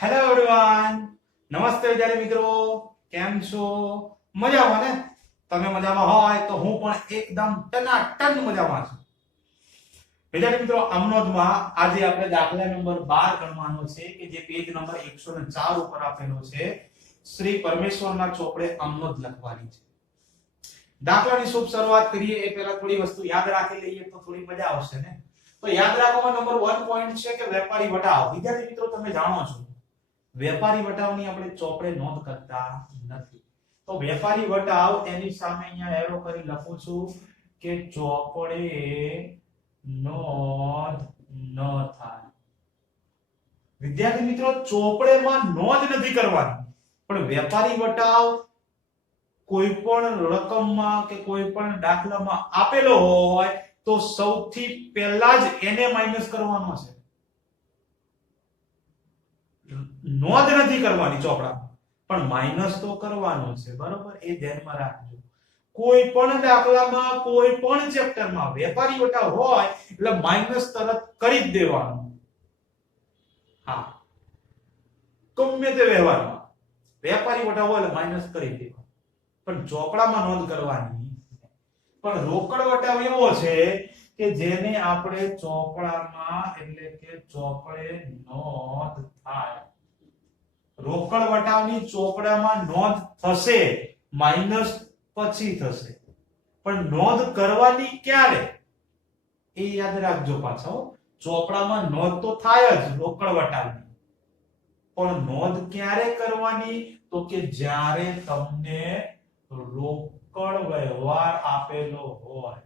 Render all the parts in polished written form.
Hello everyone, નમસ્તે વિદ્યાર્થી મિત્રો, કેમ છો? મજામાં ને? તમે મજામાં હોય તો હું પણ એકદમ ટનાટન મજામાં છું. વિદ્યાર્થી મિત્રો, અમનોદમાં આજે આપણે દાખલા નંબર 12 ગણવાનો છે કે જે પેજ નંબર 104 ઉપર આપેલો છે. શ્રી પરમેશ્વરના ચોપડે અમનોદ લખવાની છે. દાખલાની શુભ શરૂઆત કરીએ એ પહેલા થોડી વસ્તુ યાદ રાખી લઈએ તો થોડી મજા આવશે ને. તો યાદ રાખવામાં નંબર 1 પોઈન્ટ છે કે વેપારી વટાવ. વિદ્યાર્થી મિત્રો, તમે જાણો છો વેપારી વટાવની આપણે ચોપડે નોંધ કરતા નથી. તો વેપારી વટાવ એની સામે અહીંયા એરો કરી લખું છું કે ચોપડે નોંધ ન થાય. વિદ્યાર્થી મિત્રો, ચોપડેમાં નોંધ નથી કરવાની, પણ વેપારી વટાવ કોઈ પણ રકમમાં કે કોઈ પણ દાખલામાં આપેલો હોય તો સૌથી પહેલા જ એને માઈનસ કરવાનો છે. નોંધ નથી કરવાની ચોપડામાં, પણ માઈનસ તો કરવાનો છે. બરોબર? એ ધ્યાનમાં રાખજો. કોઈ પણ દાખલામાં કોઈ પણ ચેપ્ટરમાં વેપારી વટાવ હોય એટલે માઈનસ તરત કરી જ દેવાનું. હા, ગમે તે વ્યવહારમાં વેપારી વટાવ હોય એટલે માઈનસ કરી દેવાનું, પણ ચોપડામાં નોંધ કરવાની. પણ રોકડ વટાવ એવો છે કે જેને આપણે ચોપડામાં એટલે કે ચોપડે નોંધ થાય. રોકડ વટાવની ચોપડામાં નોંધ થશે, માઈનસ પછી થશે, પણ નોંધ કરવાની ક્યારે એ યાદ રાખજો. પાછો ચોપડામાં નોંધ તો થાય જ રોકડ વટાવની, પણ નોંધ ક્યારે કરવાની? તો કે જ્યારે તમને રોકડ વ્યવહાર આપેલો હોય.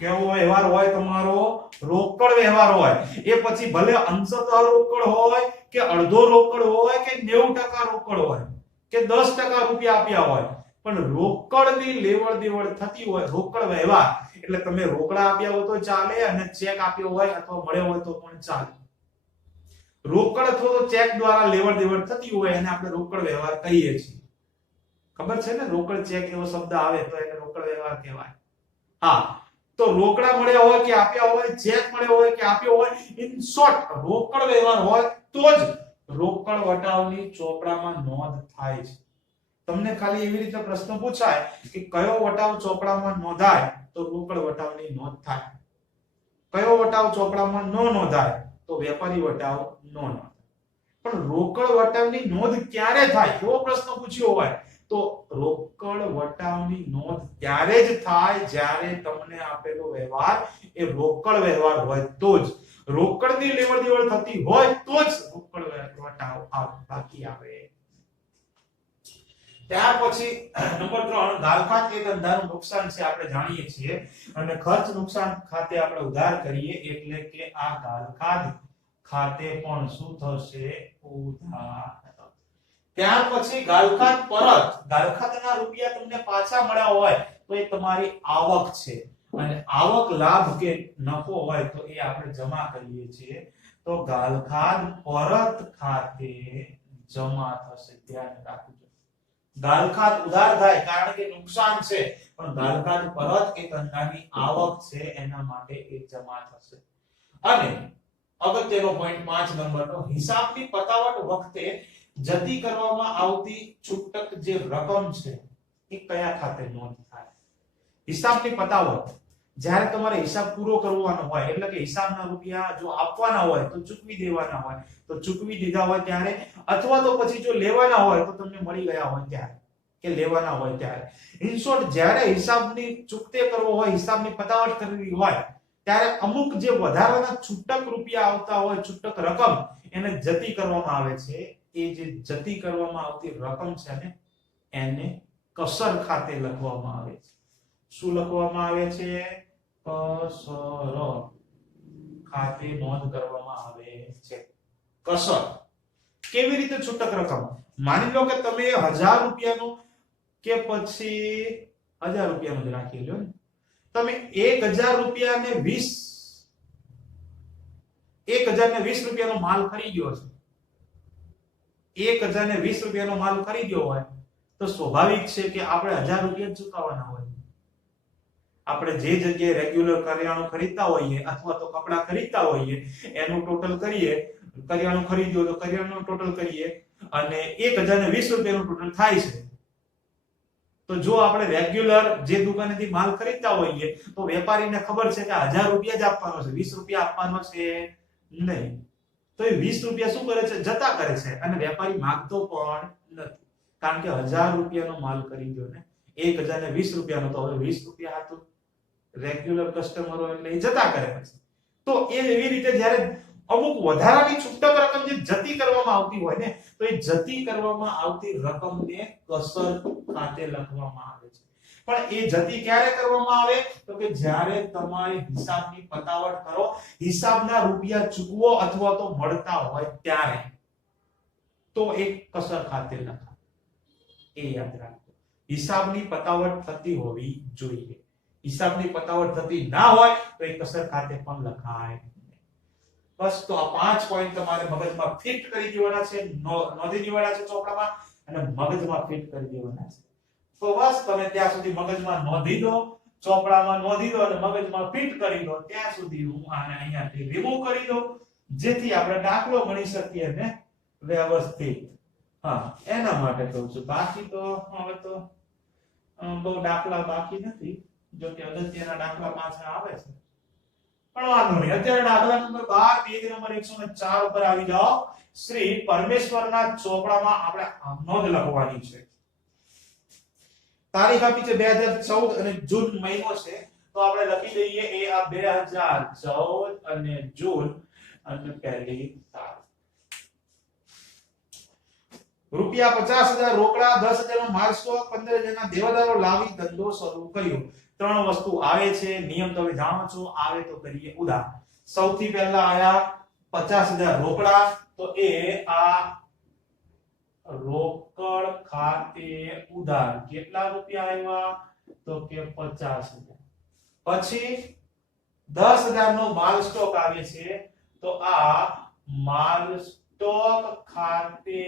કેવો વ્યવહાર હોય તમારો? રોકડ વ્યવહાર હોય. એ પછી ભલે અંશતઃ રોકડ હોય કે અડધો રોકડ હોય કે 90% રોકડ હોય કે 10% રૂપિયા આપ્યા હોય, પણ રોકડની લેવડ દેવડ થતી હોય, રોકડ વ્યવહાર એટલે તમે રોકડા આપ્યા હોય તો ચાલે અને ચેક આપ્યો હોય અથવા મળ્યો હોય તો પણ ચાલે. રોકડ અથવા તો ચેક દ્વારા લેવડ દેવડ થતી હોય એને આપણે રોકડ વ્યવહાર કહીએ છીએ. ખબર છે ને? રોકડ ચેક એવો શબ્દ આવે તો એને રોકડ વ્યવહાર કહેવાય. હા, તો રોકડા મળ્યા હોય કે આપ્યા હોય, ચેક મળ્યો હોય કે આપ્યો હોય, ઇન શોર્ટ રોકડ વ્યવહાર હોય તો જ રોકડ વટાવની ચોપડામાં નોંધ થાય છે. તમને ખાલી એવી રીતે પ્રશ્ન પૂછાય કે કયો વટાવ ચોપડામાં નોંધાય તો રોકડ વટાવની નોંધ થાય, કયો વટાવ ચોપડામાં ન નોંધાય તો વેપારી વટાવ ન નોંધાય. પણ રોકડ વટાવની નોંધ ક્યારે થાય એવો પ્રશ્ન પૂછ્યો હોય તો રોકડ વટાવની નોંધ ત્યારે જ થાય જ્યારે તમને આપેલો વ્યવહાર એ રોકડ વ્યવહાર હોય તો જ. રોકડની લેવડ દેવડ થતી હોય તો જ રોકડ વટાવ બાકી આવે. ત્યાર પછી નંબર 3, ગાલખાત કે ધંધાનું નુકસાન છે આપણે જાણીએ છીએ, અને ખર્ચ નુકસાન ખાતે આપણે ઉધાર કરીએ એટલે કે આ ગાલખાત ખાતે પણ શું થશે? ઉધાર. ત્યાર પછી ગાલખાત પરત. ગાલખાતના રૂપિયા તમને પાછા મળ્યા હોય તો એ તમારી આવક છે, અને આવક લાભ કે નફો હોય તો એ આપણે જમા કરીએ છીએ. તો ગાલખાત પરત ખાતે જમા થશે. ધ્યાન રાખજો. ગાલખાત ઉધાર થાય કારણ કે નુકસાન છે, પણ ગાલખાત પરત એ ધંધાની આવક છે એના માટે એ જમા થશે. અને અગત્યનો પોઈન્ટ 5 નંબરનો, હિસાબની પતાવટ વખતે જતી કરવામાં આવતી છૂટક જે રકમ છે એ કયા ખાતે નોંધ થાય? હિસાબની પતાવટ જ્યારે તમારે હિસાબ પૂરો કરવાનો હોય એટલે કે હિસાબના રૂપિયા જો આપવાના હોય તો ચૂકવી દેવાના હોય તો ચૂકવી દીધા હોય ત્યારે, અથવા તો પછી જો લેવાના હોય તો તમને મળી ગયા હોય ત્યારે કે લેવાના હોય ત્યારે. ઇન શોર્ટ, જ્યારે હિસાબની ચૂકતે કરવો હોય, હિસાબની પતાવટ કરવી હોય ત્યારે અમુક જે વધારાના છૂટક રૂપિયા આવતા હોય, છૂટક રકમ એને જતી કરવામાં આવે છે. એ જે જતી કરવામાં આવતી રકમ છે ને એને કસર ખાતે લખવામાં આવે છે. શું લખવામાં આવે છે? કસર ખાતે નોંધ કરવામાં આવે છે. કસર. કેવી રીતે છૂટક રકમ? માની લો કે તમે 1000 રૂપિયાનું કે પછી 1000 રૂપિયાનું જ રાખી લો ને, તમે 1000 રૂપિયાને 1020 રૂપિયાનો માલ ખરીદ્યો છે. 1020 રૂપિયાનો માલ ખરીદ્યો હોય તો સ્વાભાવિક છે કે આપણે 1000 રૂપિયા જ ચૂકવવાના હોય. આપણે જે જગ્યાએ રેગ્યુલર કરિયાણું ખરીદતા હોઈએ અથવા તો કપડા ખરીદતા હોઈએ એનું ટોટલ કરીએ કરિયાણું ખરીદ્યો તો કરિયાણું ટોટલ કરીએ અને 1020 રૂપિયાનું ટોટલ થાય છે. તો જો આપણે રેગ્યુલર જે દુકાનેથી માલ ખરીદતા હોઈએ તો વેપારીને ખબર છે કે 1000 રૂપિયા જ આપવાનો છે, 20 રૂપિયા આપવાનો છે નહીં. તો એ 20 રૂપિયા શું કરે છે? જતા કરે છે અને વેપારી માંગતો પણ નથી. કારણ કે 1000 રૂપિયાનો માલ ખરીદ્યો ને 1020 રૂપિયાનો, તો હવે 20 રૂપિયા હતું રેગ્યુલર કસ્ટમરો એટલે એ જતા કરે છે. તો એવી રીતે જ્યારે અમુક વધારાની છૂટક રકમ જે જતી કરવામાં આવતી હોય ને, તો એ જતી કરવામાં આવતી રકમને કસર ખાતે લખવામાં આવે છે. પણ એ જતી ક્યારે કરવામાં આવે? તો કે જ્યારે તમારે હિસાબની પતાવટ કરો, હિસાબના રૂપિયા ચૂકવો અથવા તો મળતા હોય ત્યારે, તો એ કસર ખાતે લખાય. એ યાદ રાખજો. હિસાબની પતાવટ થતી હોવી જોઈએ. હિસાબની પતાવટ થતી ના હોય તો એ કસર ખાતે પણ લખાય. બસ, તો આ 5 પોઈન્ટ તમારે મગજમાં ફિટ કરી દેવાના છે, નોંધી દેવાના છે ચોપડામાં અને મગજમાં ફિટ કરી દેવાના છે. તો બસ તમે ત્યાં સુધી મગજમાં નોંધી દો, ચોપડામાં નોંધી દો અને મગજમાં ફિટ કરી દો. ત્યાં સુધી હું આને અહીંયાથી રિમૂવ કરી દઉં, જેથી આપણે દાખલો ગણી શકીએ ને વ્યવસ્થિત. હા, એના માટે કહું છું. બાકી તો હવે તો બહુ દાખલા બાકી નથી. જો કે અગત્યના દાખલા પાછા આવે છે, પણ વાંધો નહીં. અત્યારે દાખલા નંબર 12 પેજ નંબર 104 ઉપર આવી જાઓ. શ્રી પરમેશ્વરના ચોપડામાં આપણે નોંધ લખવાની છે. તારીખ આપી છે 2014 અને જૂન મહિનો છે, તો આપણે લખી દઈએ એ આ 2014 અને જૂન અને પહેલી તારીખ. રૂપિયા 50,000 રોકડા, 10,000 નો માલ સ્ટોક, 15,000 ના દેવાદારો લાવી ધંધો શરૂ કર્યો. 3 વસ્તુ આવે છે. નિયમ તમે જાણો છો. આવે તો કરીએ ઉદાહરણ. સૌથી પહેલા આયા 50,000 રોકડા, તો એ આ રોકડ ખાતે ઉધાર. કેટલા રૂપિયા આવ્યા? તો કે 50,000. પછી 10,000 નો માલ સ્ટોક આવે છે, તો આ માલ સ્ટોક ખાતે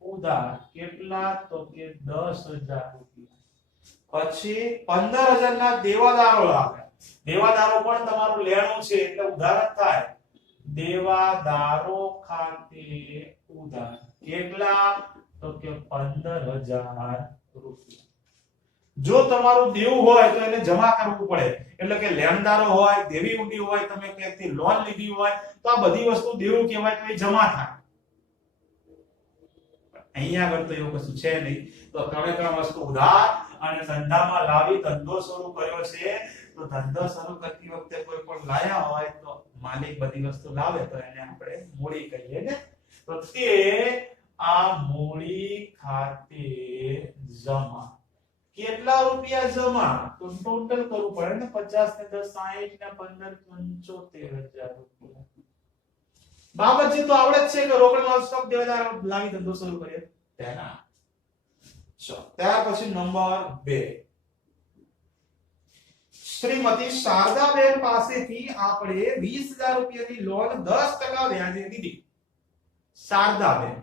ઉધાર. કેટલા? તો કે 10,000 રૂપિયા. પછી 15,000 ના દેવાદારો લાવ્યા. દેવાદારો પણ તમારું લેણું છે એટલે ઉધાર જ થાય. દેવાદારો ખાતે ઉધાર. કેટલા? તો કે 15,000 રૂપિયા. જો તમારું દેવું હોય તો એને જમા કરવું પડે. એટલે કે લેણદારો હોય, દેવી ઊંડી હોય, તમે ક્યાંકથી લોન લીધી હોય, તો આ બધી વસ્તુ દેવું કહેવાય, તો એ જમા થાય. અહીંયા આગળ તો એવું કશું છે નહીં. તો 3 વસ્તુ ઉધાર અને ધંધામાં લાવી ધંધો શરૂ કર્યો છે. તો ધંધો શરૂ કરતી વખતે કોઈ પણ લાયા હોય તો માલિક બધી વસ્તુ લાવે તો એને આપણે મૂડી કહીએ ને. તો તે આ મૂડી ખાતે જમા. કેટલા રૂપિયા જમા? તો ટોટલ કરવું પડે ને. 50 ને 10 60 ને 15 75,000 રૂપિયા. બાબત જે તો આવડે જ છે કે રોકડ માલ સ્ટોક દેવાદાર લાવી ધંધો શરૂ કરીએ તેના. ચલો, ત્યાર પછી નંબર 2. શ્રીમતી શારદાબેન પાસેથી આપણે 20,000 રૂપિયાની લોન 10% વ્યાજે લીધી. શારદાબેન,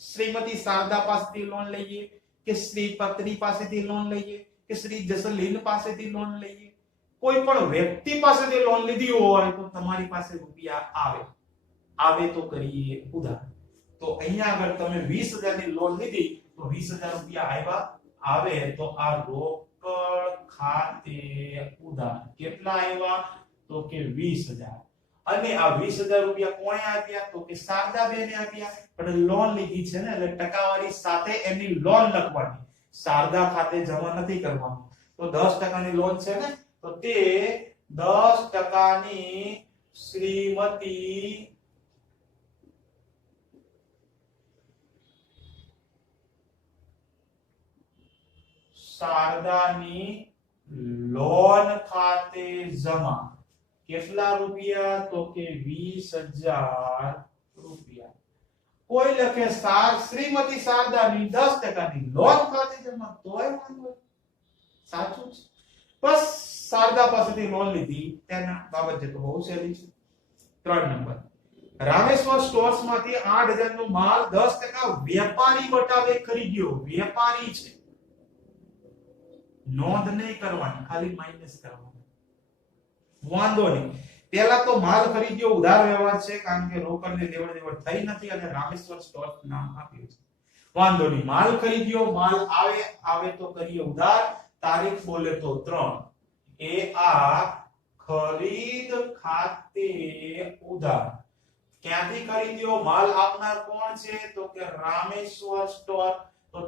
શ્રીમતી શારદા પાસેથી લોન લઈએ કે શ્રી પત્ની પાસેથી લોન લઈએ કે શ્રી જસલીન પાસેથી લોન લઈએ, કોઈ પણ વ્યક્તિ પાસેથી લોન લીધી હોય તો તમારી પાસે રૂપિયા આવે તો કરીએ ઉધાર. તો અહીંયા આગળ તમે 20,000 ની લોન લીધી તો 20,000 રૂપિયા આવે તો આ રોકડ ખાતે ઉધાર. કેટલા આવ્યા? તો કે 20,000. અને આ 20,000 રૂપિયા કોણે આપ્યા? તો કે શારદાબેને આપ્યા. પણ લોન લીધી છે ને એટલે ટકાવારી સાથે એની લોન લખવાની. શારદા ખાતે જમા નથી કરવાનું. તો 10% ની લોન છે ને, તો તે 10% ની શ્રીમતી શારદાની લોન ખાતે જમા. કેટલા રૂપિયા? તો કે 20,000 રૂપિયા. કોઈ લખે શ્રીમતી શારદાની 10% ની લોન ખાતે જમા, તોય વાંધો સાચું છે. બસ શારદા પાસેથી લોન લીધી તેના બાબત જે તો બહુ સહેલી છે. 3 નંબર. રામેશ્વર સ્ટોર્સ માંથી 8,000 નો માલ 10% વેપારી બટાવે ખરીદ્યો. વેપારી છે, નોંધ નહીં કરવાની, ખાલી માઈનસ કરવાની. વાંધો નહીં. પહેલા તો માલ ખરીદ્યો ઉધાર વ્યવહાર છે, કારણ કે રોકડની લેવડ દેવડ થઈ નથી અને રામેશ્વર સ્ટોર્સ નામ આપ્યું છે. વાંધો નહીં, માલ ખરીદ્યો, માલ આવે તો કરીએ ઉધાર, તારીખ બોલે તો 3. એ આ ખરીદ ખાતે ઉધાર. ક્યાંથી ખરીદ્યો? માલ આપનાર કોણ છે? તો કે રામેશ્વર સ્ટોર. તો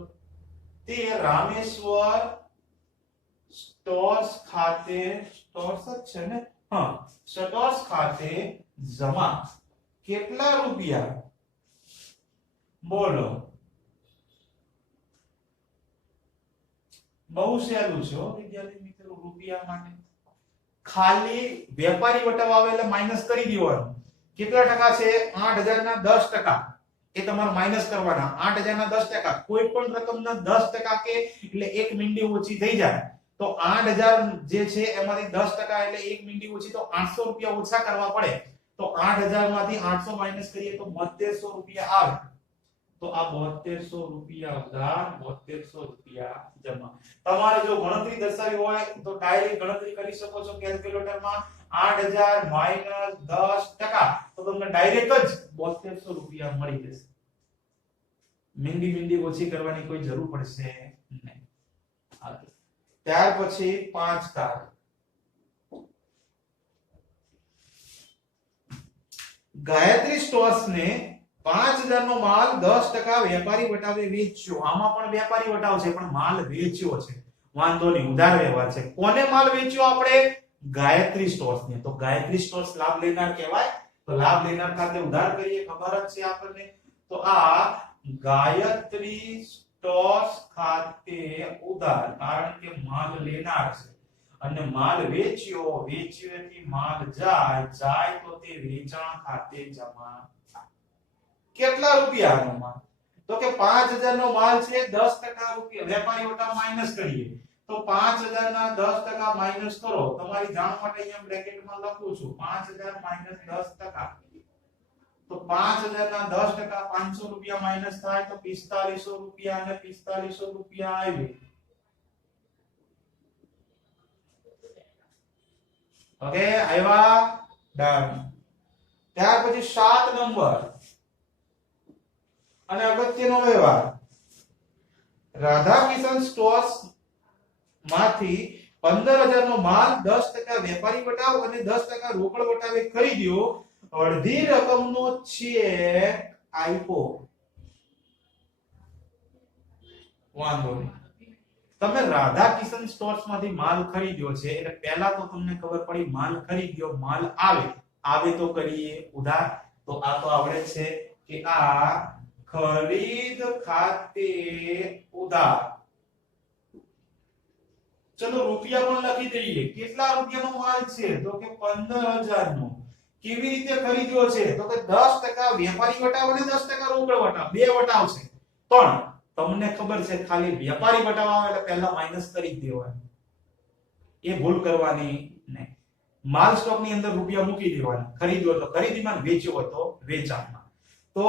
તે રામેશ્વર સ્ટોર્સ ખાતે, સ્ટોર્સ જ છે ને, હા, સ્ટોર્સ ખાતે જમા. કેટલા રૂપિયા? બોલો. બહુ સહેલું છે વિદ્યાર્થી મિત્રો, રૂપિયા માટે ખાલી વેપારી વટાવ આવે એટલે માઈનસ કરી દેવાનું. કેટલા ટકા છે? 8000 ના 10%. એ તમારે માઈનસ કરવાના. 8000 ના 10%, કોઈ પણ રકમના 10% કે એટલે 1 મીંડી ઓછી થઈ જાય. તો 8000 જે છે એમાંથી 10% એટલે 1 મીંડી ઓછી, તો 800 રૂપિયા ઓછા કરવા પડે. તો 8000 માંથી 800 માઈનસ કરીએ તો 7200 રૂપિયા આવે. તો આ 7200 રૂપિયા ઉધાર, 7200 રૂપિયા જમા. તમારે જો ગણતરી દર્શાવી હોય તો ડાયરેક્ટ ગણતરી કરી શકો છો કેલ્ક્યુલેટરમાં. 8000 માઈનસ 10%, તો તમને ડાયરેક્ટ જ 7200 રૂપિયા મળી જશે. મીંડી ઓછી કરવાની કોઈ જરૂર પડશે નહીં. ત્યાર પછી 5 કાર્ડ. ગાયત્રી સ્ટોર્સ ને 5000 નો માલ 10% વેપારી વટાવે વેચ્યો. આમાં પણ વેપારી વટાવ છે પણ માલ વેચ્યો છે. વાંધો નહીં, ઉધાર વ્યવહાર છે. કોને માલ વેચ્યો? આપણે ગાયત્રી સ્ટોર્સ ને. તો ગાયત્રી સ્ટોર્સ લાભ લેનાર કહેવાય. તો લાભ લેનાર ખાતે ઉધાર કરીએ, ખબર જ છે આપણને. તો આ ગાયત્રી સ્ટોર્સ ખાતે ઉધાર, કારણ કે માલ લેનાર છે અને માલ વેચ્યો, વેચ્યોથી માલ જાય તો તે વેચાણ ખાતે જમા. કેટલા રૂપિયાનો માલ? તો કે 5000 નો માલ છે, 10% રૂપિયા વેપારી વટાવ માઈનસ કરીએ. તો 5000 ના 10% માઈનસ કરો. તમારી જાણ માટે અહીંયા બ્રેકેટમાં લખું છું 5000 માઈનસ 10%. તો 5000 ના 10% 500 રૂપિયા માઈનસ થાય તો 4500 રૂપિયા, અને 4500 રૂપિયા આવે. ઓકે, આવ્યા? ડન. ત્યાર પછી 7 નંબર અને અગત્યનો વ્યવહાર. રાધા કિશન સ્ટોર્સ માંથી 15000 નો માલ 10% વેપારી વટાવ અને 10% રોકડ વટાવે ખરીદ્યો. અડધી રકમનો ચેક આપ્યો. વાંધો નહીં, તમે રાધા કિશન સ્ટોર્સ માંથી માલ ખરીદ્યો છે એટલે પહેલા તો તમને ખબર પડી માલ ખરીદ્યો, માલ આવે તો કરીએ ઉધાર. તો આ તો આવડે છે કે આ ખરીદ ખાતે ઉધાર. ચલો રૂપિયા પણ લખી દઈએ. કેટલા રૂપિયાનો માલ છે? તો કે 15000 નો. કેવી રીતે ખરીદ્યો છે? તો કે 10% વેપારી વટાવ અને 10% રોકડ વટાવ, બે વટાવ છે. પણ તમને ખબર છે ખાલી વેપારી વટાવ આવે એટલે પહેલા માઈનસ કરી દેવાનું. એ ભૂલ કરવાની નહીં. માલ સ્ટોક ની અંદર રૂપિયા મૂકી દેવાના. ખરીદ્યો તો ખરીદીમાં, વેચ્યો હોય તો વેચાણમાં. તો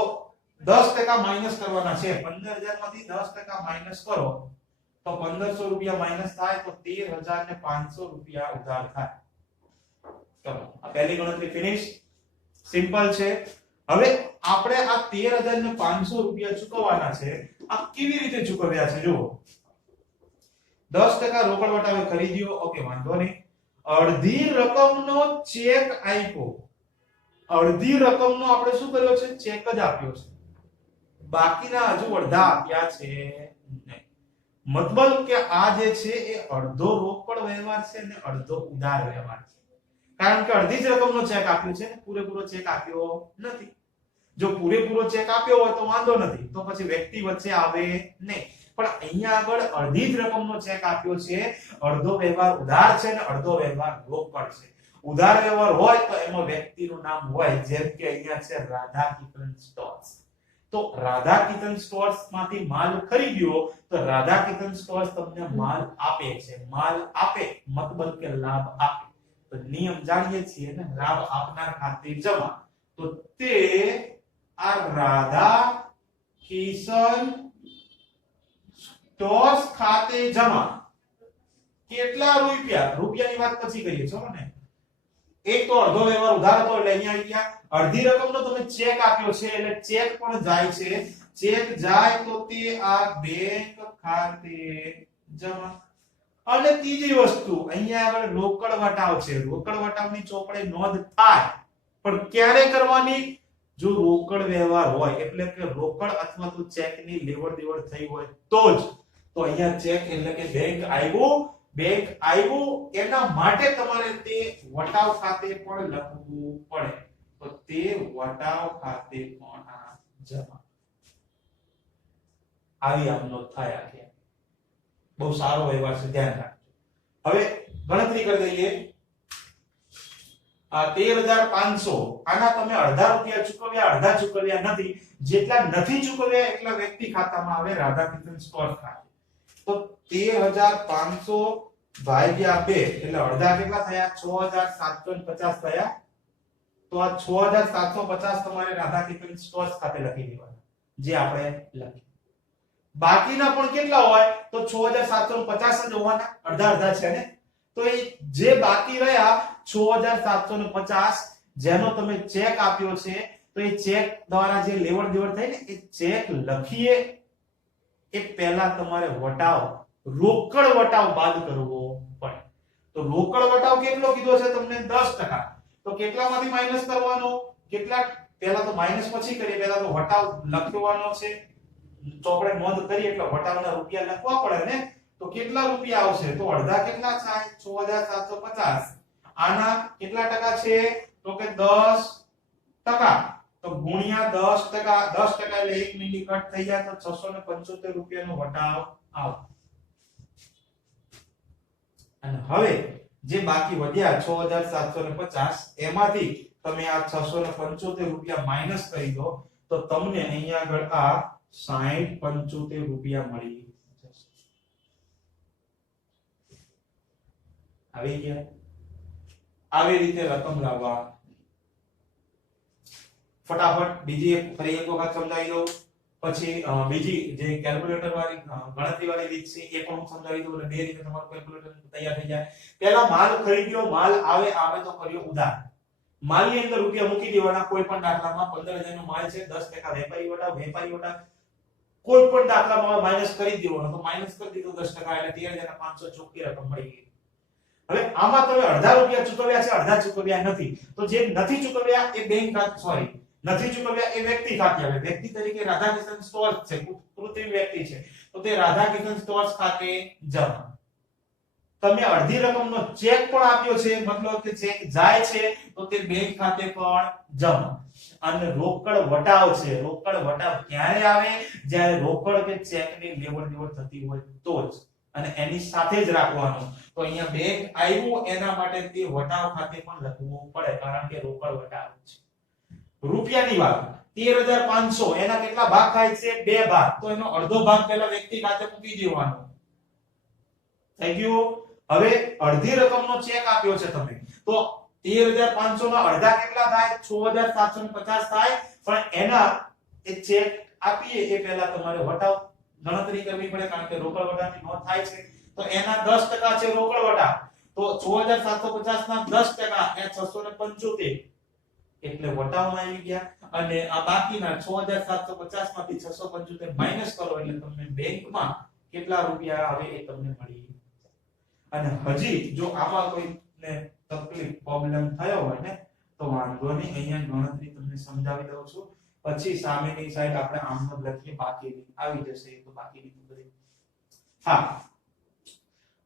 10% માઈનસ કરવાના છે. 15000 માંથી 10% માઈનસ કરો તો 1500 રૂપિયા માઈનસ થાય તો 13500 રૂપિયા ઉધાર થાય. ચલો, આ પહેલી ગણતરી ફિનિશ. સિમ્પલ છે. હવે આપણે આ 13500 રૂપિયા ચૂકવવાના છે. આ કેવી રીતે ચૂકવ્યા છે જુઓ. 10% રોકડ વટાવે ખરીદ્યો, ઓકે વાંધો નહીં. અડધી રકમનો ચેક આપ્યો. અડધી રકમનો આપણે શું કર્યો છે? ચેક જ આપ્યો છે. બાકીના હજુ અડધા આપ્યા છે નહીં. મતલબ કે આ જે છે એ અડધો રોકડ વ્યવહાર છે અને અડધો ઉધાર વ્યવહાર છે. કારણ કે અડધી જ રકમનો ચેક આપ્યો છે, પૂરેપૂરો ચેક આપ્યો નથી. જો પૂરેપૂરો ચેક આપ્યો હોય તો વાંધો નથી, તો પછી વ્યક્તિ વચ્ચે આવે નહીં. પણ અહીંયા આગળ અડધી જ રકમનો ચેક આપ્યો છે. અડધો વ્યવહાર ઉધાર છે અને અડધો વ્યવહાર રોકડ છે. ઉધાર વ્યવહાર હોય તો એમાં વ્યક્તિનું નામ હોય, જેમ કે અહીંયા છે રાધા કિશન સ્ટોર્સ. તો રાધા કિશન સ્ટોર્સ માંથી માલ ખરીદ્યો તો રાધા કિશન સ્ટોર્સ તમને માલ આપે છે. માલ આપે મતલબ કે લાભ આપે. તો નિયમ જાણીએ છીએ ને, લાભ આપનાર ખાતે જમા. તો તે આ રાધા કિશન સ્ટોર્સ ખાતે જમા. કેટલા રૂપિયા? રૂપિયાની વાત પછી કરીએ છો ને. એક તો અડધો વ્યવહાર ઉધાર હતો એટલે અહીંયા આવી ગયા. અડધી રકમનો તમે ચેક આપ્યો છે એટલે ચેક પણ જાય છે. ચેક જાય તો તે આ બેંક ખાતે જમા. અને ત્રીજી વસ્તુ અહીંયા આગળ રોકડ વટાવ છે. રોકડ વટાવની ચોપડે નોંધ થાય પણ ક્યારે કરવાની? જો રોકડ વ્યવહાર હોય એટલે કે રોકડ અથવા તો ચેકની લેવડ દેવડ થઈ હોય તો જ. તો અહીંયા ચેક એટલે કે બેંક આવ્યો એના માટે તમારે તે વટાવ ખાતે પણ લખવું પડે. તો તે વટાવ ખાતે પણ આ જમા. આવી આમનો થાય આખે. બહુ સારો વ્યવહાર છે, ધ્યાન રાખજો. હવે ગણતરી કરી દઈએ. આ 13500 આના તમે અડધા રૂપિયા ચૂકવ્યા, અડધા ચૂકવ્યા નથી. જેટલા નથી ચૂકવ્યા એટલા વ્યક્તિ ખાતામાં આવે, રાધાકૃષ્ણ સ્ટોર ખાતે. તો 13500 ભાગ્યા 2 એટલે અડધા કેટલા થયા? 6750 થયા. તો આ 6750 તમારે રાધાકૃષ્ણ સ્ટોર ખાતે લખી દેવાના, જે આપણે લખી. બાકીના પણ કેટલા હોય? તો 6750 જ હોવાના, અડધા અડધા છે ને. તો એ જે બાકી રહ્યા 6750 જેનો તમે ચેક આપ્યો છે, તો એ ચેક દ્વારા જે લેવડ દેવડ થઈ ને એ ચેક લખીએ એ પહેલા તમારે વટાવ, રોકડ વટાવ બાદ કરવો પડે. તો રોકડ વટાવ કેટલો કીધો છે તમને? 10%. તો કેટલામાંથી માઈનસ કરવાનો? કેટલા? પહેલા તો માઈનસ પછી કરીએ, પહેલા તો વટાવ લખવાનો છે. ચોપડે નોંધ કરી એટલે વટાવના રૂપિયા લખવા પડે ને. તો કેટલા રૂપિયા આવશે? તો અડધા કેટલા થાય? 6750. આના કેટલા ટકા છે? તો કે 10%. તો ગુણ્યા 10%, 10% એટલે 1 મિલી કટ થઈ જાય તો 675 રૂપિયાનો વટાવ આવે. અને હવે જે બાકી વધ્યા 6750 એમાંથી તમે આ 675 રૂપિયા માઈનસ કરી દો તો તમને અહીંયા આગળ આ 6075 રૂપિયા મળી જશે. આવી ગયા. આવી રીતે રકમ લાવવા. ફટાફટ બીજી ફરી એક વખત સમજાવી દઉં, પછી બીજી જે કેલ્ક્યુલેટર વાળી ગણતરી વાળી રીત છે એ પણ હું સમજાવી દઉં એટલે બે રીતે તમારું કેલ્ક્યુલેટર તૈયાર થઈ જાય. પહેલા માલ ખરીદ્યો, માલ આવે તો કર્યો ઉધાર. માલની અંદર રૂપિયા મૂકી દેવાના. કોઈ પણ દાખલામાં 15000 નો માલ છે, 10% વેપારી વટાવ કોઈ પણ દાખલામાં માઈનસ કરી દેવાનો. તો માઈનસ કરી દીધો 10% એટલે 13500 ચોખ્ખી રકમ મળી ગઈ. હવે આમાં તમે અડધા રૂપિયા ચૂકવ્યા છે, અડધા ચૂકવ્યા નથી. તો જે નથી ચૂકવ્યા એ બેંક ખાતે, નથી ચૂકવ્યા એ વ્યક્તિ ખાતે આવે. વ્યક્તિ તરીકે રાધાકૃષ્ણ સ્ટોર્સ છે, કૃત્રિમ વ્યક્તિ છે, તો તે રાધાકૃષ્ણ સ્ટોર્સ ખાતે જમા. તમે અડધી રકમનો ચેક પણ આપ્યો છે, મતલબ કે ચેક જાય છે તો તે બેંક ખાતે પણ જમા. અને રોકડ વટાવ છે. રોકડ વટાવ ક્યારે આવે? જ્યારે રોકડ કે ચેકની લેવડ દેવડ થતી હોય તો જ, અને એની સાથે જ રાખવાનું. તો અહીંયા બેંક આવ્યું એના માટે તે વટાવ ખાતે પણ લખવું પડે, કારણ કે રોકડ વટાવ છે. રૂપિયાની વાત 13500 એના કેટલા ભાગ થાય છે? 2 ભાગ. તો એનો અડધો ભાગ પહેલા વ્યક્તિ ખાતે મૂકી દેવાનો. થઈ ગયું. હવે અડધી રકમનો ચેક આપ્યો છે તમે, તો 13500 ના અડધા કેટલા થાય? 6750 થાય. પણ એના એ ચેક આપીએ એ પહેલા તમારે વટાવ ગણતરી કરવી પડે, કારણ કે રોકડ વટાવની નોંધ થાય છે. તો એના 10% છે રોકડ વટાવ. તો 6750 ના 10% એ 675 એટલે વટાવમાં આવી ગયા. અને આ બાકીના 6750 માંથી 675 માઈનસ કરો એટલે તમને બેંકમાં કેટલા રૂપિયા આવે એ તમને મળી. અને હજી જો આમાં કોઈને તકલીફ પ્રોબ્લેમ થયો હોય ને તો વાંધો નહીં, અહીંયા ગણતરી તમને સમજાવી દઉં છું. પછી સામેની સાઈડ આપણે આમનો લખીએ, બાકીની આવી જશે. તો બાકીની બધી હા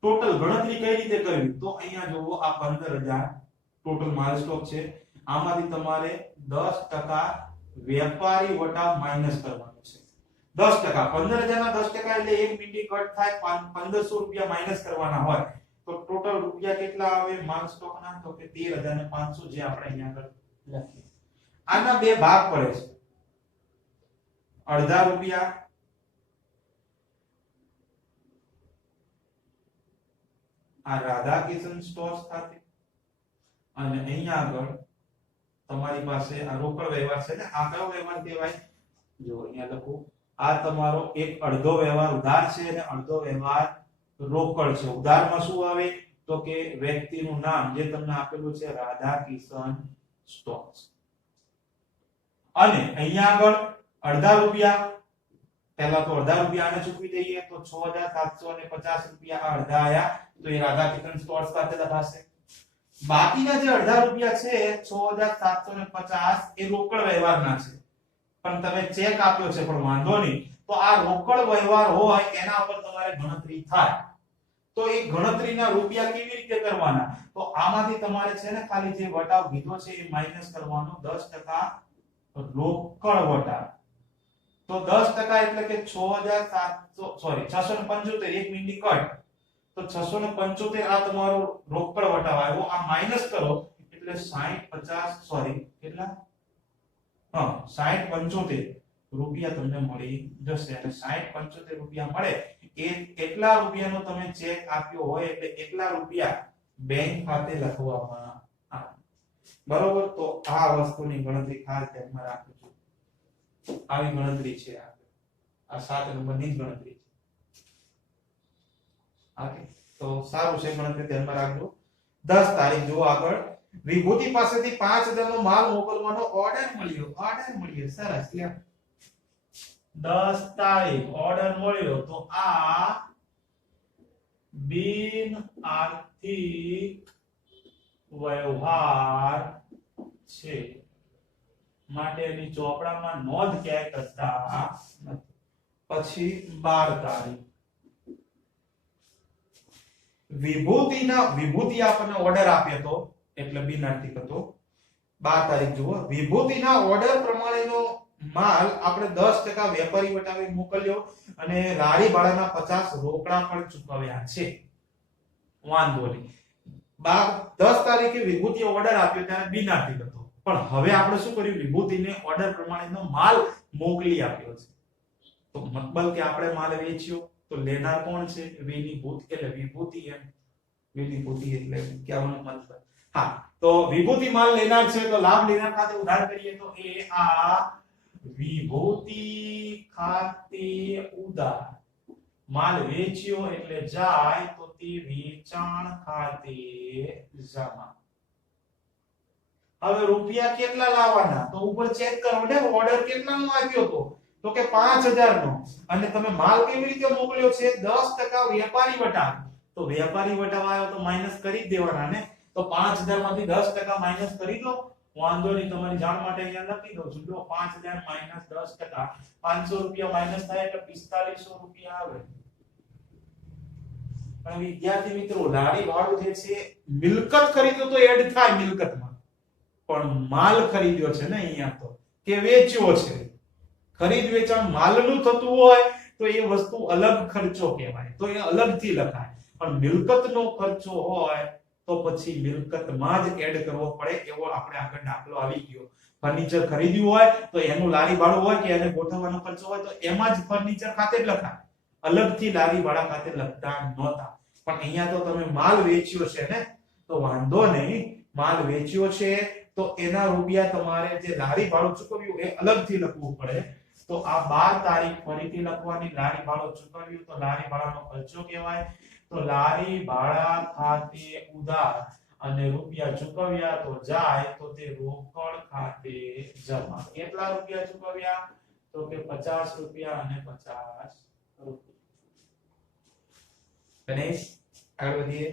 ટોટલ ગણતરી કઈ રીતે કરવી? તો અહીંયા જોવો, આ 15000 ટોટલ માલ સ્ટોક છે. આમાંથી તમારે 10% વેપારી વટાવ માઈનસ કરવાનો છે. 10%, 15000 ના 10% એટલે 1 મિનિટ કટ થાય, 1500 રૂપિયા માઈનસ કરવાના હોય. તો ટોટલ રૂપિયા કેટલા આવે માલ સ્ટોક ના? તો કે 13500, જે આપણે અહીંયા આગળ લખીએ. આના બે ભાગ પડે છે. અડધા રૂપિયા આ રાધાકૃષ્ણ સ્ટોર્સ ખાતે, અને અહીંયા આગળ તમારી પાસે આ રોકડ વ્યવહાર છે ને. આ કયો વ્યવહાર કહેવાય? જો અહીંયા લખું, આ તમારો એક અડધો વ્યવહાર ઉધાર છે અને અડધો વ્યવહાર રોકડ છે. ઉધારમાં શું આવે? તો કે વ્યક્તિનું નામ જે તમને આપેલું છે રાધા કિશન સ્ટોર્સ, અને અહીંયા આગળ અડધા રૂપિયા, પહેલા તો અડધા રૂપિયા આને ચૂકવી દઈએ તો 6750 રૂપિયા અડધા આયા, તો એ રાધા કિશન સ્ટોર્સ ખાતે લખાશે. બાકીના જે અડધા રૂપિયા છે 6750 એ રોકડ વ્યવહારના છે, પણ તમે ચેક આપ્યો છે પણ વાંધો નહીં, તો આ રોકડ વ્યવહાર હોય એના ઉપર તમારે ગણતરી થાય. તો એ ગણતરીના રૂપિયા કેવી રીતે કરવાના, તો આમાંથી તમારે છે ને ખાલી જે વટાવ કીધો છે એ માઈનસ કરવાનો, 10% રોકડ વટાવ. તો 10% એટલે કે 675 એક મિનિટ કટ, તો 675 આ તમારો રોકડ વટાવ આવ્યો, આ માઈનસ કરો એટલે 60 કેટલા 60 રૂપિયા તમને મળી જશે. અને 60 રૂપિયા મળે એ એટલા રૂપિયાનો તમે ચેક આપ્યો હોય એટલે એટલા રૂપિયા બેંક ખાતે લખવામાં આવે. બરોબર, તો આ વસ્તુની ગણતરી ખાસ ધ્યાનમાં રાખજો. આવી ગણતરી છે આ 7 નંબરની જ ગણતરી છે. ઓકે, તો સારું છે, ગણતરી ધ્યાનમાં રાખજો. 10 તારીખ જો આગળ વિભૂતિ પાસેથી 5000 નો માલ મોકલવાનો ઓર્ડર મળ્યો. સરસ, લ્યો 10 તારીખ ઓર્ડર મળ્યો, તો આ બિન આર્થિક વ્યવહાર છે માટે એની ચોપડામાં નોંધ ક્યાંય કરતા નથી. પછી 12 તારીખ વિભૂતિ આપણને ઓર્ડર આપ્યો તો એટલે બિન આર્થિક હતો. 12 તારીખ જુઓ, વિભૂતિના ઓર્ડર પ્રમાણેનો માલ આપણે 10% વેપારી વટાવે મોકલ્યો અને લારી ભાડાના 50 રોકડા પણ ચૂકવ્યા છે. વાંધો નહીં. 10 તારીખે વિભૂતિએ ઓર્ડર આપ્યો ત્યારે બિન આર્થિક હતો, પણ હવે આપણે શું કર્યું, વિભૂતિને ઓર્ડર પ્રમાણેનો માલ મોકલી આપ્યો છે. તો મતલબ કે આપણે માલ વેચ્યો, તો લેનાર કોણ છે, વિભૂતિ, એટલે વિભૂતિ એમ વિભૂતિ એટલે કહેવાનો મતલબ. હા, તો વિભૂતિ માલ લેનાર છે, તો લાભ લેનાર ખાતે ઉધાર કરીએ તો એ આ વિભૂતિ ખાતે ઉધાર, માલ વેચ્યો એટલે જાય તો તે વેચાણ ખાતે જમા. હવે રૂપિયા કેટલા લાવવાના, તો ઉપર ચેક કરો ને, ઓર્ડર કેટલાનો આપ્યો તો કે 5000 નો, અને તમે માલ કેવી રીતે મોકલ્યો છે 10% વેપારી વટાવ, તો વેપારી વટાવ આવ્યો તો માઈનસ કરી જ દેવાના ને. તો 5000 માંથી 10% માઈનસ કરી દો, વાંધો નહીં, તમારી જાણ માટે અહીંયા લખી દઉં છું. જો 5000 માઈનસ 10%, 500 રૂપિયા માઈનસ થાય એટલે 4500 રૂપિયા આવે. પણ વિદ્યાર્થી મિત્રો, લારી ભાડું જે છે, મિલકત ખરીદ્યો તો એડ થાય મિલકતમાં, પણ માલ ખરીદ્યો છે ને અહીંયા તો કે વેચ્યો છે. ખરીદ વેચાણ માલનું થતું હોય તો એ વસ્તુ અલગ ખર્ચો કહેવાય, તો એ અલગથી લખાય. પણ મિલકતનો ખર્ચો હોય તો પછી મિલકતમાં જ એડ કરવો પડે, એવો આપણે આગળ દાખલો આવી ગયો. ફર્નિચર ખરીદ્યું હોય તો એનું લારી ભાડું હોય કે એને ગોઠવવાનો ખર્ચો હોય તો એમાં જ ફર્નિચર ખાતે જ લખાય, અલગથી લારી ભાડા ખાતે લખતા નહોતા. પણ અહીંયા તો તમે માલ વેચ્યો છે ને, તો વાંધો નહીં, માલ વેચ્યો છે તો એના રૂપિયા તમારે જે લારી ભાડું ચૂકવ્યું એ અલગથી લખવું પડે. તો આ 12 તારીખ ફરીથી લખવાની, લારી ભાડું ચૂકવ્યું તો લારી ભાડાનો ખર્ચો કહેવાય. તો લારી ભાડા ખાતે ઉધાર અને રૂપિયા ચૂકવ્યા તો જાય તો તે રોકડ ખાતે જમા. કેટલા રૂપિયા ચૂકવ્યા, તો કે 50 રૂપિયા અને 50 રૂપિયા. ગણેશ, આગળ વધીએ.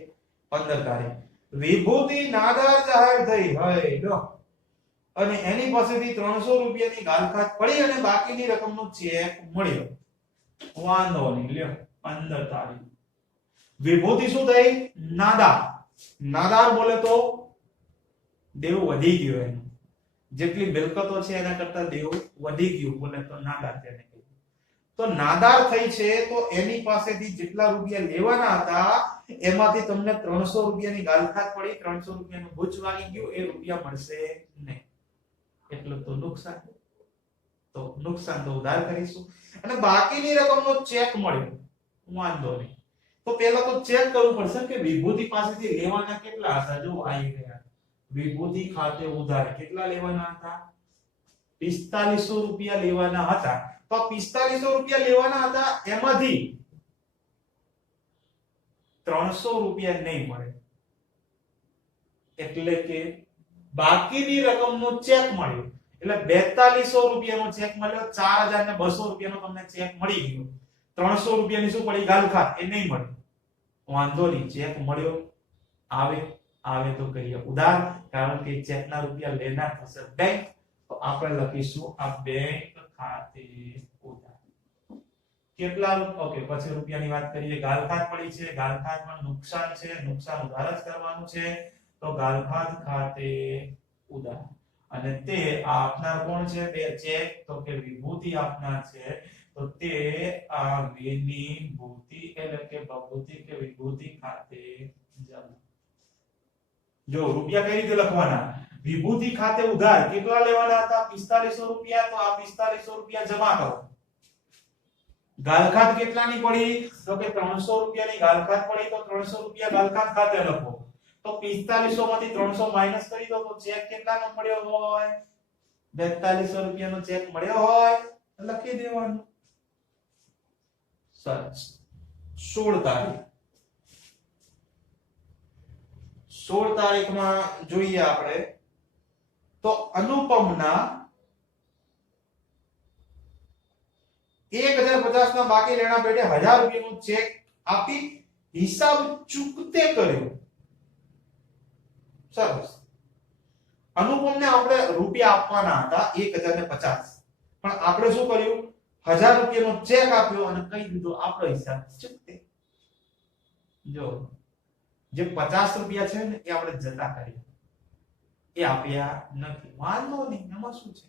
15 તારીખ વિભૂતિ નાદાર જાહેર થઈ હોય લો, અને એની પાસેથી 300 રૂપિયાની ગાલખાત પડી અને બાકીની રકમનો ચેક મળ્યો. વાંધો નહીં, લ્યો 15 તારીખ વિભૂતિ શું થઈ, નાદાર. નાદાર બોલે તો દેવ વધી ગયો, એનું જેટલી મિલકતો છે એના કરતા દેવ વધી ગયું બોલે તો નાદાર તેને કહીએ. તો નાદાર થઈ છે તો એની પાસેથી જેટલા રૂપિયા લેવાના હતા એમાંથી તમને 300 રૂપિયાની ગાલખાત પડી, 300 રૂપિયાનું ભૂચ વાગી ગયું, એ રૂપિયા મળશે નહીં, એટલે તો નુકસાન. તો નુકસાન તો ઉધાર કરીશું. અને બાકીની રકમનો ચેક મળ્યો, વાંધો નહીં. તો પહેલા તો ચેક કરવું પડશે કે વિભૂતિ પાસેથી લેવાના કેટલા હતા. જો આવી ગયા, વિભૂતિ ખાતે ઉધાર કેટલા લેવાના હતા, 4500 રૂપિયા લેવાના હતા. તો 4500 રૂપિયા લેવાના હતા, એમાંથી 300 રૂપિયા નહીં મળે, એટલે કે બાકીની રકમનો ચેક મળ્યો એટલે 4200 રૂપિયાનો ચેક મળ્યો 4200 રૂપિયાનો તમને ચેક મળી ગયો 300 રૂપિયાની શું પડી ગાલખાત એ નહીં મળે વાંધો નહીં ચેક મળ્યો આવે તો કરીએ ઉધાર કારણ કે ચેકના રૂપિયા લેનાર થશે બેંક તો આપણે લખીશું આ બેંક ખાતે ઉધાર કેટલા ઓકે પછી રૂપિયાની વાત કરીએ ગાલખાત પડી છે ગાલખાતમાં નુકસાન છે નુકસાન ઉધાર જ કરવાનું છે તો ગાલખાત ખાતે ઉધાર અને તે આપનાર કોણ છે બે ચેક તો કે વિભૂતિ આપનાર છે તો તે આ વિભૂતિ એટલે કે ભભૂતિ કે વિભૂતિ ખાતે જમા જો રૂપિયા કઈ રીતે લખવાના વિભૂતિ ખાતે ઉધાર કેટલા લેવાના હતા 4500 રૂપિયા તો આ 4500 રૂપિયા જમા કરો ગાલખાત કેટલાની પડી તો કે 300 રૂપિયાની ગાલખાત પડી તો 300 રૂપિયા ગાલખાત ખાતે લખો તો 4500 માંથી 300 માઈનસ કરી દો તો ચેક કેટલાનો મળ્યો હોય 4200 રૂપિયાનો ચેક મળ્યો હોય લખી દેવાનું સરસ 16 તારીખમાં જોઈએ આપણે તો અનુપમના 1050 ના બાકી લેણા પેટે 1000 રૂપિયાનો ચેક આપી હિસાબ ચૂકતે કર્યો સરસ અનુપમને આપણે રૂપિયા આપવાના હતા 1050 પણ આપણે શું કર્યું 1000 રૂપિયાનો ચેક આપ્યો અને કહી દીધો આપણો હિસાબ ચૂકતે જો જે 50 રૂપિયા છે ને એ આપણે જતા કરીએ એ આપ્યા નથી વાંધો નહીં એમાં શું છે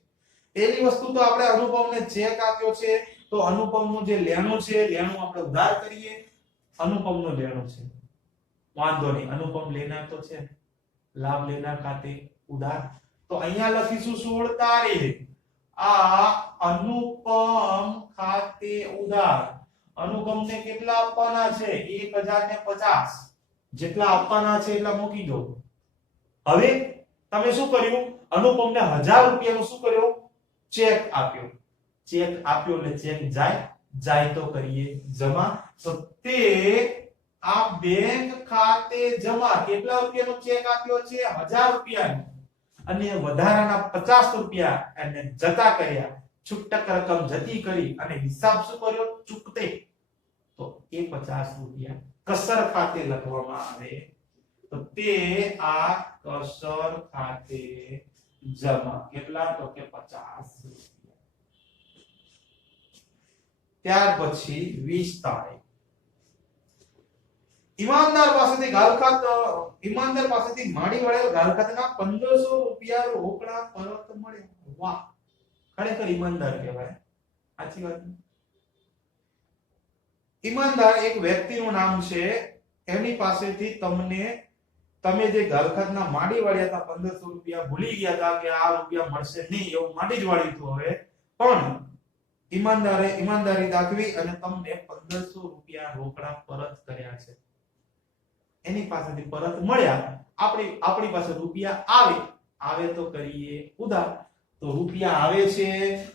એની વસ્તુ તો આપણે અનુપમને ચેક આપ્યો છે તો અનુપમનું જે લેણું છે લેણું આપણે ઉધાર કરીએ અનુપમનું લેણું છે વાંધો નહીં અનુપમ લેનાર તો છે લાભ લેનાર ખાતે ઉધાર તો અહીંયા લખીશું 16 તારીખ આ અનુપમ ખાતે ઉધાર અનુપમને કેટલા આપવાના છે 1050 જેટલા આપવાના છે એટલા મૂકી દો હવે તમે શું કર્યું અનુપમને 1000 રૂપિયાનો શું કર્યો ચેક આપ્યો એટલે ચેક જાય તો કરીએ જમા તો તે આ બેંક ખાતે જમા કેટલા રૂપિયાનો ચેક આપ્યો છે 1000 રૂપિયાનો અને વધારાના 50 રૂપિયા એને જતા કર્યા છૂટક રકમ જતી કરી અને હિસાબ શું કર્યો ચૂકતે તો એ 50 રૂપિયા કસર ખાતે લખવામાં આવે તો તે આ કસર ખાતે જમા કેટલા તો કે 50 રૂપિયા ત્યાર પછી 20 તારીખ ઈમાનદાર પાસેથી માંડી વળેલ ગાલખાતના 1500 રૂપિયા રોકડા પરત મળ્યા વાહ ખરેખર ઈમાનદાર કહેવાય સાચી વાત ઈમાનદાર એક વ્યક્તિનું નામ છે એની પાસેથી તમે જે ગાલખાતના માંડી વાળ્યા હતા 1500 રૂપિયા ભૂલી ગયા હતા કે આ રૂપિયા મળશે નહીં એવું માંડી જ વાળ્યું હતું હવે પણ ઈમાનદારી દાખવી અને તમને 1500 રૂપિયા રોકડા પરત કર્યા છે એની પાસેથી પરત મળ્યા આપણી પાસે રૂપિયા આવે તો કરીએ ઉધાર તો રૂપિયા આવે છે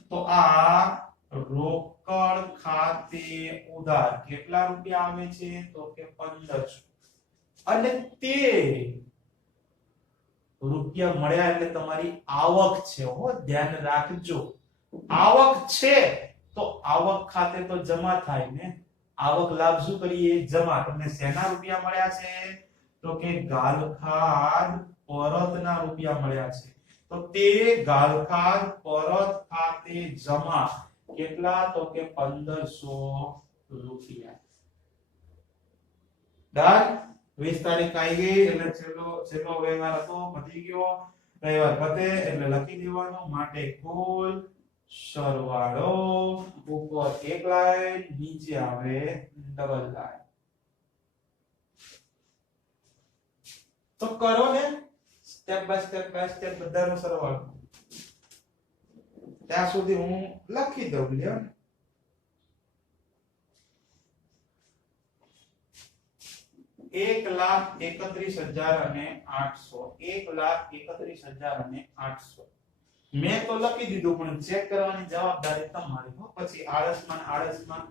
તો આ રોકડ ખાતે ઉધાર કેટલા રૂપિયા આવે છે તો કે 1500 અને તે રૂપિયા મળ્યા એટલે તમારી આવક છે હો ધ્યાન રાખજો આવક છે તો આવક ખાતે તો જમા થાય ને આવક લાભ શું કરીએ જમા તમને શેના રૂપિયા મળ્યા છે તો કે ગાલખાત પરતના રૂપિયા મળ્યા છે તો તે ગાલખાત પરત ખાતે જમા કેટલા તો કે 1500 રૂપિયા ડન 20 તારીખ આવી ગઈ એટલે છેલ્લો વ્યવહાર હતો પતી ગયો વ્યવહાર પતે એટલે લખી દેવાનો માટે કુલ સરવાળો ઉપર એક લાઈન નીચે આવે ડબલ લાઈન તો કરો ને સ્ટેપ બાય સ્ટેપ બધાનો સરવાળો ત્યાં સુધી હું લખી દઉં લ્યો ને 1,31,800 મેં તો લખી દીધું પણ ચેક કરવાની જવાબદારી તમારી હો પછી આળસમાં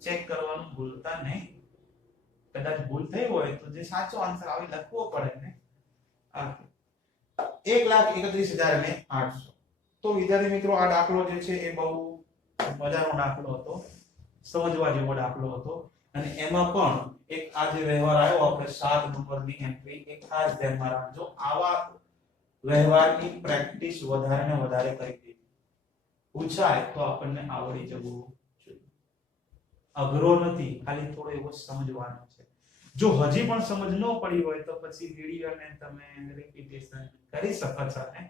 ચેક કરવાનું ભૂલતા નહીં કદાચ ભૂલ થઈ હોય તો જે સાચો આન્સર આવે લખવો પડે ને 1,31,800. તો વિદ્યાર્થી મિત્રો આ દાખલો જે છે એ બહુ મજાનો દાખલો હતો, સમજવા જેવો દાખલો હતો અને એમાં પણ એક આ જે વ્યવહાર આવ્યો આપણે 7 નંબરની એન્ટ્રી એક ખાસ ધ્યાનમાં રાખજો. આવા વ્યવહારની પ્રેક્ટિસ વધારે ને વધારે કરી દેવી. પૂછાય તો આપણને આવડી જવું જોઈએ. અઘરો નથી, ખાલી થોડો એવો સમજવાનો છે. જો હજી પણ સમજ ન પડી હોય તો પછી વિડિયોને તમે રિપીટેશન કરી શકો છો ને,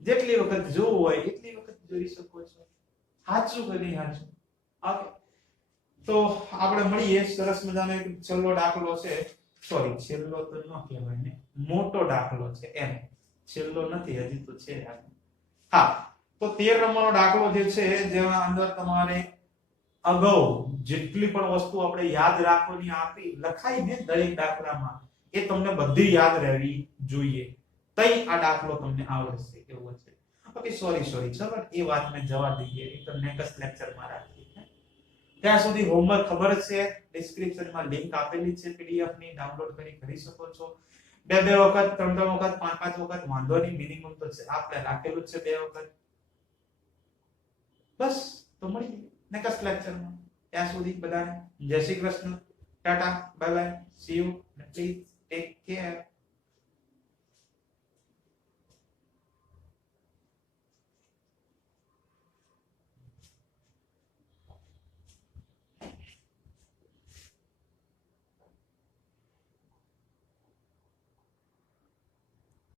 જેટલી વખત જોવું હોય એટલી વખત જોઈ શકો છો. સાચું કે નહીં સાચું? ઓકે, તો આપણે મળીએ. સરસ મજાનો એક છેલ્લો દાખલો છે, સોરી છેલ્લો તો ન કહેવાય ને, મોટો દાખલો છે એમ, છેલ્લો નથી હજી તો છે. હા, તો 13 નંબરનો દાખલો જે છે જેમાં અંદર તમારે અગાઉ જેટલી પણ વસ્તુ આપણે યાદ રાખવાની આપી લખાઈ ને દરેક દાખલામાં, એ તમને બધી યાદ રહેવી જોઈએ. તઈ આ દાખલો તમને આવડશે એવું છે. ઓકે, સોરી ચલો એ વાતને જવા દઈએ, એ તો નેક્સ્ટ લેક્ચરમાં રાખીએ. ત્યાં સુધી હોમવર્ક ખબર છે, ડિસ્ક્રિપ્શનમાં લિંક આપેલી છે પીડીએફ ની, ડાઉનલોડ કરી શકો છો. બે વખત, ત્રણ વખત, પાંચ વખત વાંધો નહીં, મિનિમમ તો છે આપણે રાખેલું છે 2 વખત. બસ, તો મળીએ નેક્સ્ટ લેક્ચરમાં. ત્યાં સુધી બધાને જય Shri Krishna, Tata, bye bye, C you, please take care.